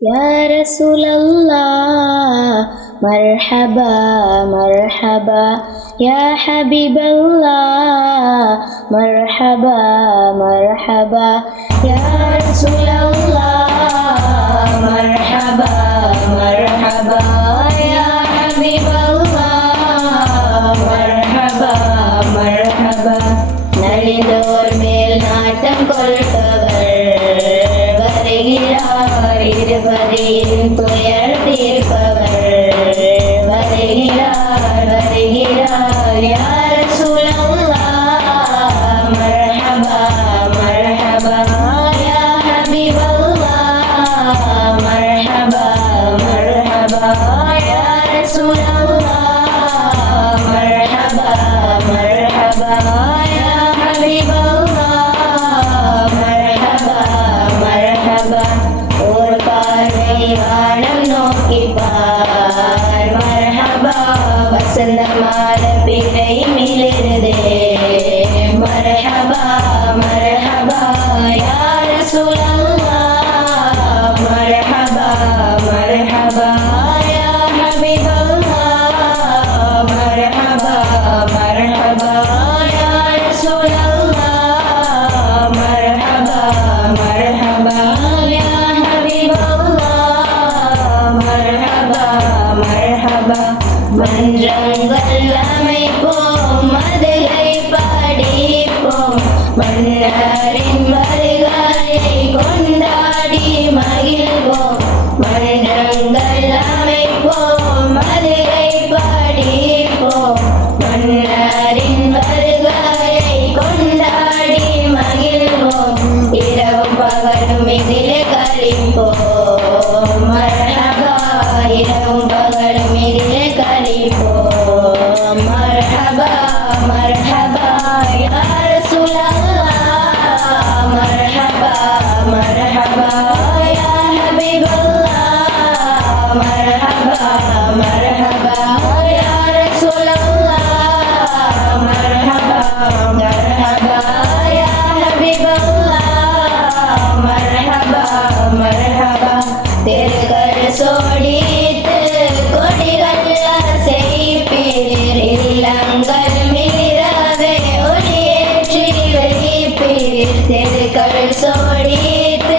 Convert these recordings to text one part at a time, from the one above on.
يا رسول الله مرحبا مرحبا يا حبيب الله مرحبا مرحبا يا رسول الله مرحبا مرحبا يا حبيب الله مرحبا مرحبا நலிந்தோர் மேல் நாட்டம் கொள்பவர் வருகிறார் இருபதியின் துயர் தீர்ப்பவர் வருகிறார் வருகிறார் யா ரசூலல்லாஹ் மர்ஹபா மர்ஹபா யா ஹபீபல்லாஹ் மர்ஹபா மர்ஹபா யா ரசூலல்லாஹ் மர்ஹபா மர்ஹபா யா ஹபீபல்லாஹ் மர்ஹபா மர்ஹபா ஓர் பார்வை வானம் நோக்கி பார் மர்ஹபா வசந்த மால பிறை மிளிருதே மர்ஹபா மர்ஹபா யா ரசூலல்லாஹ் மர்ஹபா மர்ஹபா யா ஹபீபல்லாஹ் மர்ஹபா மர்ஹபா யா ரசூலல்லாஹ் மர்ஹபா மர்ஹபா யா ஹபீபல்லாஹ் மர்ஹபா மர்ஹபா மன்றங்கள் அமைப்போம் மதுரை பாடிப்போம் மன்னரின் வருகையை கொண்டாடி மகிழ்வோம் மன்றங்கள் அமைப்போம் மதுரை பாடிப்போம் மன்னரின் வருகையை கொண்டாடி மகிழ்வோம் இரவும் பகலும் இதிலே கழிப்போம் மர்ஹபா இரவும் பகலும் இதிலே கழிப்போம் மர்ஹபா மர்ஹபா யா ரசூலல்லாஹ் மர்ஹபா மர்ஹபா யா ஹபீபல்லாஹ் மர்ஹபா மர்ஹபா யா ரசூலல்லாஹ் மர்ஹபா மர்ஹபா யா ஹபீபல்லாஹ் மர்ஹபா மர்ஹபா தெருக்கள் சோடித்து கொடிகள் அசைப்பீர் இல்லங்கள் மிளிரவே ஒளியேற்றி வைப்பீர் தெருக்கள் சோடித்து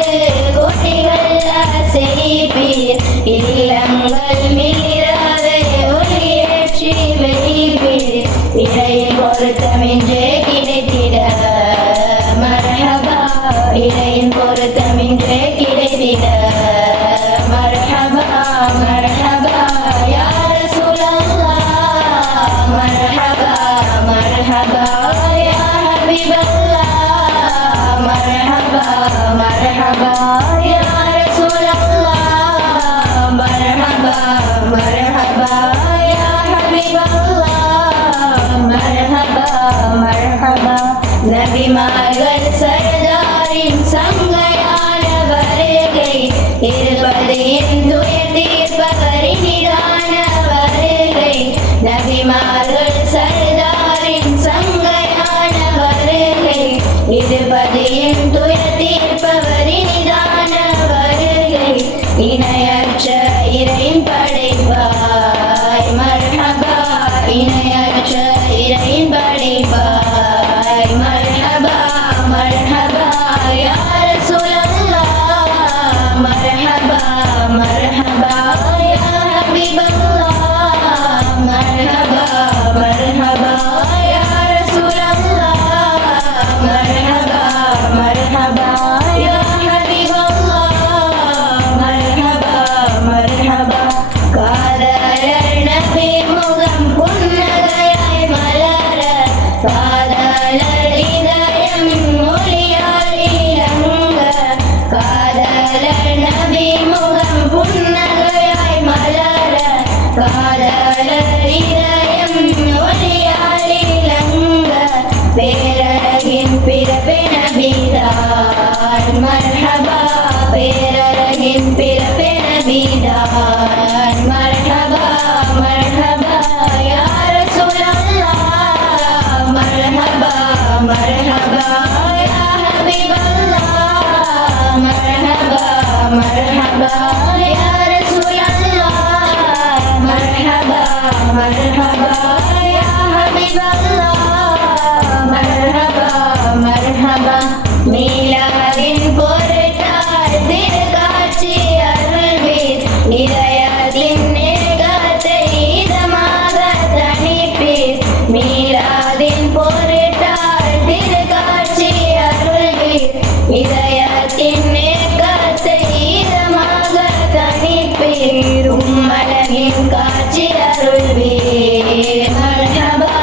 கொடிகள் அசைப்பீர் இல்லங்கள் மிளிரவே ஒளியேற்றி வைப்பீர் இறையின் பொருத்தமின்றே கிடைத்திட மர்ஹபா இறையின் பொருத்தமின்றே கிடைத்திட மர்ஹபா மர்ஹபா யா ரசூலல்லாஹ் மர்ஹபா மர்ஹபா யா ஹபீபல்லாஹ் மர்ஹபா மர்ஹபா யா ரசூலல்லாஹ் மர்ஹபா மர்ஹபா யா ஹபீபல்லாஹ் மர்ஹபா மர்ஹபா நபிமார்கள் சரதாரின் சங்கையான வருகை இருப்பது துயர் தீர்ப்பவரின் நிதான வருகை நபிமார்கள் சரதாரின் சங்கையான வருகை இருப்பது துயர் தீர்ப்பவரின் நிதான வருகை இணையற்ற இறையின் படைப்பாய் மர்ஹபா இணையற்ற இறையின் படைப்பாய் மர்ஹபா மர்ஹபா யா ரசூலல்லாஹ் மர்ஹபா மர்ஹபா யா ஹபீபல்லாஹ் மர்ஹபா மர்ஹபா யா ரசூலல்லாஹ் மர்ஹபா மர்ஹபா யா ஹபீபல்லாஹ் மர்ஹபா மர்ஹபா காதலர் நபி முகம் புன்னகையாய் மலர காதலர் இதயம் மொழியால் இலங்க காதலர் நபி முகம் புன்னகையாய் மலர காதலர் இதயம் மொழியால் இலங்க பேரழகின் பிறப்பே நபிதான் மர்ஹபா பேரழகின் பிறப்பே நபிதான் மர்ஹபா மர்ஹபா யா ரசூலல்லாஹ் மர்ஹபா மர்ஹபா யா ஹபீபல்லாஹ் مرحبا مرحبا يا حبيب الله مرحبا مرحبا மீலாதின் பொருட்டால் திருக்காட்சி அருள்வீர் இதயத்தின் நேகத்தை இதமாக தணிப்பீர் மீலாதின் பொருட்டால் திருக்காட்சி அருள்வீர் இதயத்தின் நேகத்தை இதமாக தணிப்பீர் உம்மலகின் காட்சி அருள்வீர் மர்ஹபா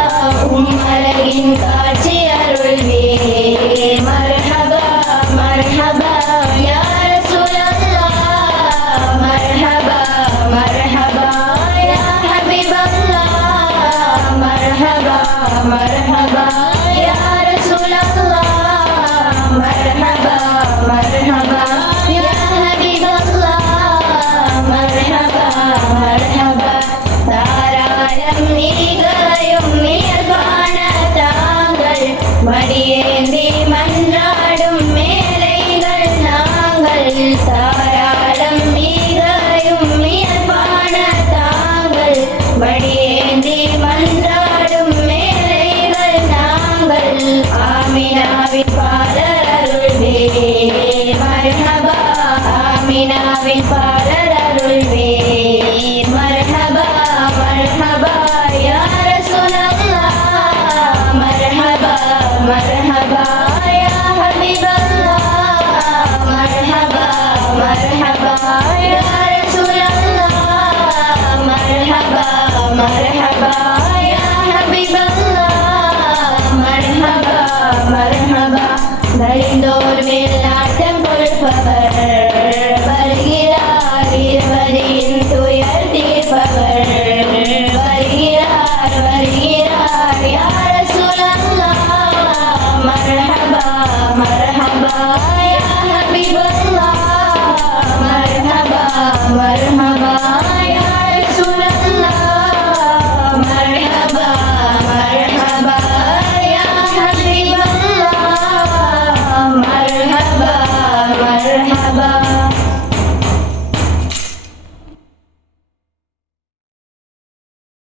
உம்மலகின் காட்சி அருள்வீர் மர்ஹபா மர்ஹபா யா ரசூலல்லாஹ் மர்ஹபா மர்ஹபா யா ஹபீபல்லாஹ் மர்ஹபா மர்ஹபா யா ரசூலல்லாஹ் மர்ஹபா மர்ஹபா யா ஹபீபல்லாஹ் மர்ஹபா மர்ஹபா தாராளம் நீகையும் நியர்வான தாங்கள் மடியேந்தி மன்றாடும் மேலைகள் நாங்கள் தாராளம் நீகையும் நியர்வான தாங்கள் மடியேந்தி மன்றாடும் மேலைகள் நாங்கள் ஆமினாவின் பாலர் அருள்வீர் மர்ஹபா ஆமினாவின் பாலர் அருள்வீர் மர்ஹபா மர்ஹபா யா ரசூலல்லாஹ் மர்ஹபா மர்ஹபா யா ஹபீபல்லாஹ் மர்ஹபா மர்ஹபா யா ரசூலல்லாஹ் மர்ஹபா மர்ஹபா யா ஹபீபல்லாஹ் மர்ஹபா மர்ஹபா நலிந்தோர் மேல் நாட்டம் கொடுப்பவர்